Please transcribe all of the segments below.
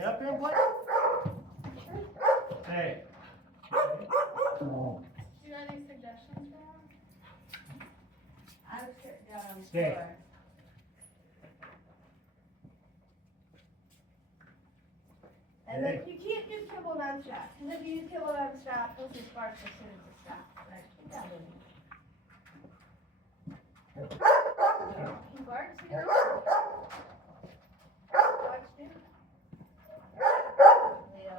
Get up here and play. Stay. Do you have any suggestions for him? I would sit down on the Stay. floor. And then you can't do kibble non-stop. Because if you do kibble non-stop, he'll just bark as soon as it stops. Right? Get down, Libby. He barks, he goes. Watch him. Leo.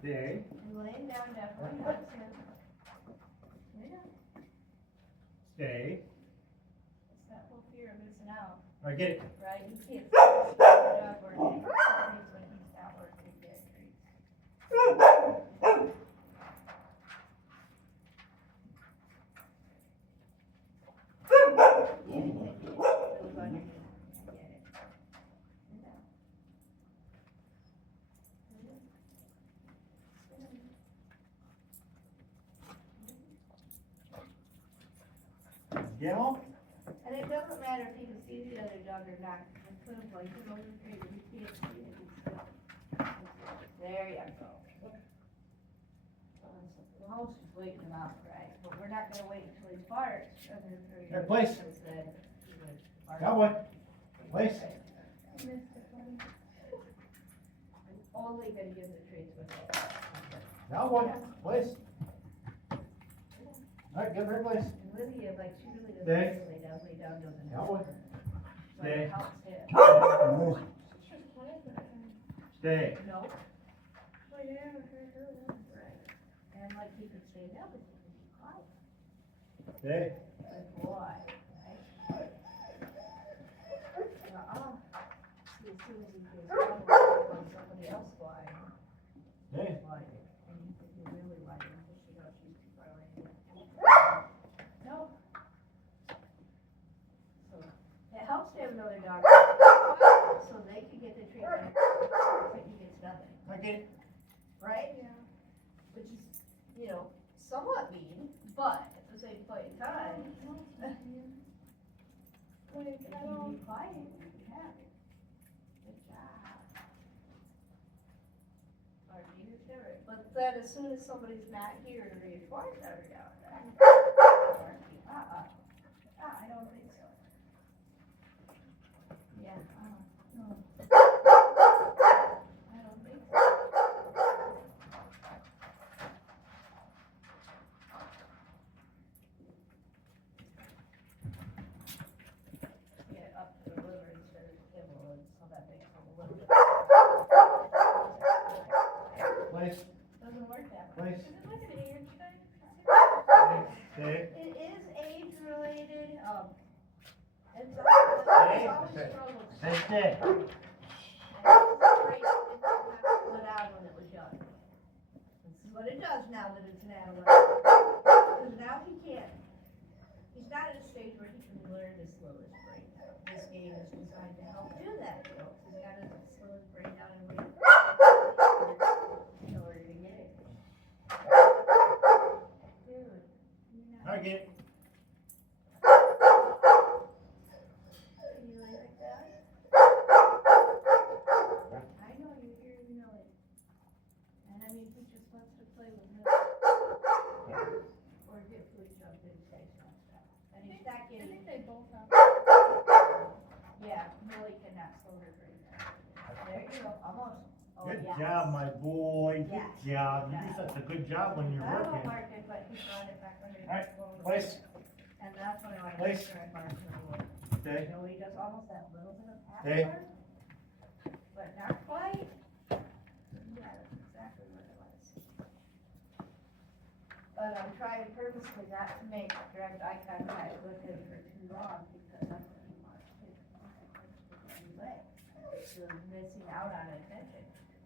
Stay. And laying down definitely helps him. Lay down. Stay. It's that whole fear of missing out. All right, get it. Right? You can't sit up or anything when he's out working get treats. Get home. And it doesn't matter if he can see the other dog or not. Just put him like him over the tree, but he can't see it. He's still. There you go. The host is waiting him out, right? But we're not gonna wait until he barks. Here, place. Cowboy. Place. I'm only gonna give the treats with it. Cowboy. Place. All right, get her place. And Lydia, like, she really doesn't Stay. lay down doesn't Cowboy. help her. So Stay. it helps him. She's playing with him. Stay. No, Well, yeah, her. right. And like he could stay down, but he could be quiet. Stay. Good boy, right? See, as soon as he gets quiet, somebody else flying. Stay. Like, and you think you really like him, because she knows she's too far away. No. So, it helps to have another dog, so they can get the treatment, so he gets nothing, All right, get it. right? Yeah. Which is, you know, somewhat mean, but at the same point in time, Like, if I you don't. be quiet, you can have it. Good job. Or you share it. But then as soon as somebody's not here to reinforce every now and then, I don't think so. Yeah, no. I don't think so. Get up to the liver instead of kibble, and so that makes them a little bit. Place. Doesn't work that way. Place. Is it like an age thing? Stay. It is age related, it's Stay. always Okay. struggled. Stay. Stay. And it was great, it didn't have to let out when it was young. This is what it does now that it's an adolescent. Because now he can't, he's not at a stage where he can learn to slow his brain down. This game is designed to help do that, you know, he's got to slow his brain down and read. In order to get it. Dude, you're not. All right, get it. You like that? I know you hear Millie. And I mean, he just wants to play with Millie. Or get food jumped in his face and stuff. And he's not I getting, think they both have. yeah, Millie cannot slow her brain down. There you go, almost. Oh, Good yes. job, my boy. Good Yes. job. You do such a good job when you're I don't working. mark it, but he brought it back under. All right, place. And that's when I want to Place. make sure I mark it away. Stay. You know, he does almost that little bit of Stay. half but not quite. Yeah, that's exactly what it was. But I'm trying purposely not to make direct eye contact with him for too long, because that's what he wants to do. So missing out on attention.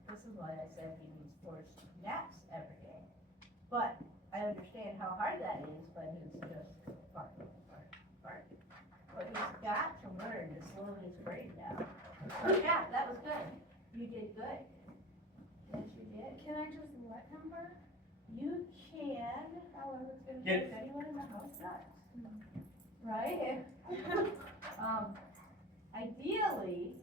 This is why I said he needs forced naps every day. But I understand how hard that is, but he's just bark. But he's got to learn to slow his brain down. So yeah, that was good. You did good. Yes, you did. Can I just let him bark? You can, however, it's gonna Get take anyone in the house does. Right? Ideally,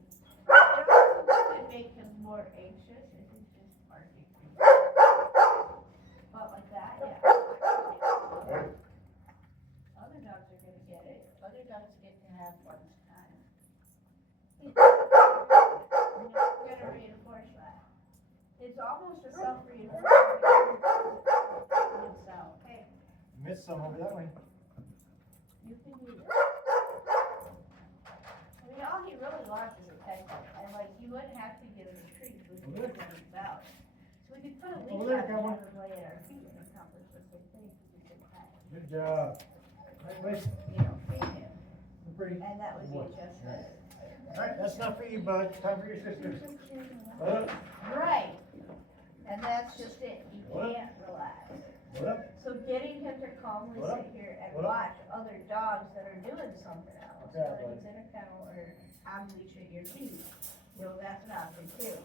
it's almost a self-reinforcement. So, hey, Missed some over that way. you can do it. I mean, all he really wants is attention, and like, you wouldn't have to give him a treat, we could give him his mouth. So we could put a leash Over on there, him and Cowboy. have him lay at our feet and accomplish the same thing, because we could pet him, Good job. Right, place. you know, feed him, Pretty. and that would Boy. be just Right. All right, that's not for you, bud. Time for your sister. What up? right. And that's just it, he What? can't relax. What up? So getting him to calmly What up? sit here and What up? watch other dogs that are doing something else, Okay, whether bud. he's in a kennel or on leash at your feet, you know, that's an option too.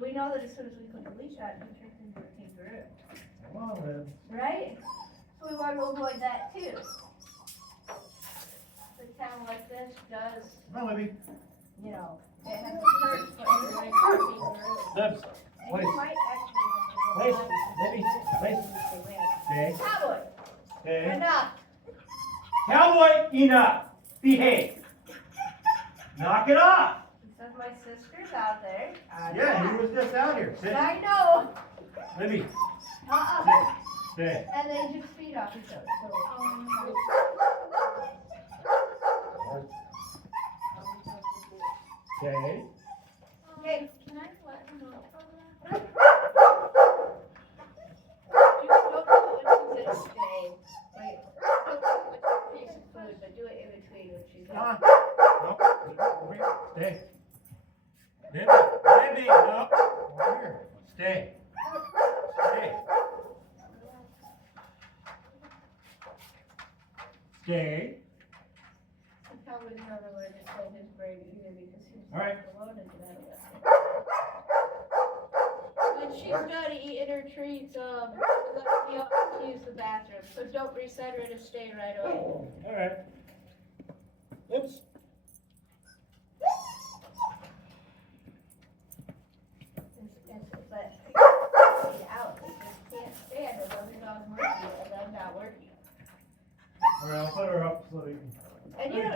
We know that as soon as we put the leash on, he turns into a kangaroo, Come on, man. right? So we want to avoid that too. The kennel like this does, Come on, Libby. you know, it has a perch for everybody for a kangaroo. Dubs. And Place. you might actually have Place. to go Libby. Place. Hey. Stay. Cowboy, Stay. enough. Cowboy, enough. Behave. Knock it off. He says my sister's out there. Yeah, he was just out here. Sit. I know. Libby. Uh-uh. Stay. And they just feed off each other. Stay. Okay. Can I let him know about that? You don't do it when she's at stay. Like, don't do it when she's tasting food, but do it in between when she's Come on. out. No. Over here. Stay. Libby. Libby. No. Over here. Stay. Stay. Stay. I'm probably never learn to tell his brain either because he's All right. alone in the middle. When she's done eating her treats, let me up to use the bathroom. So don't reset her to stay right away. All right. Oops. But out, they just can't stand it. Other dogs working and them not working. All right, I'll put her up so they can. And you know,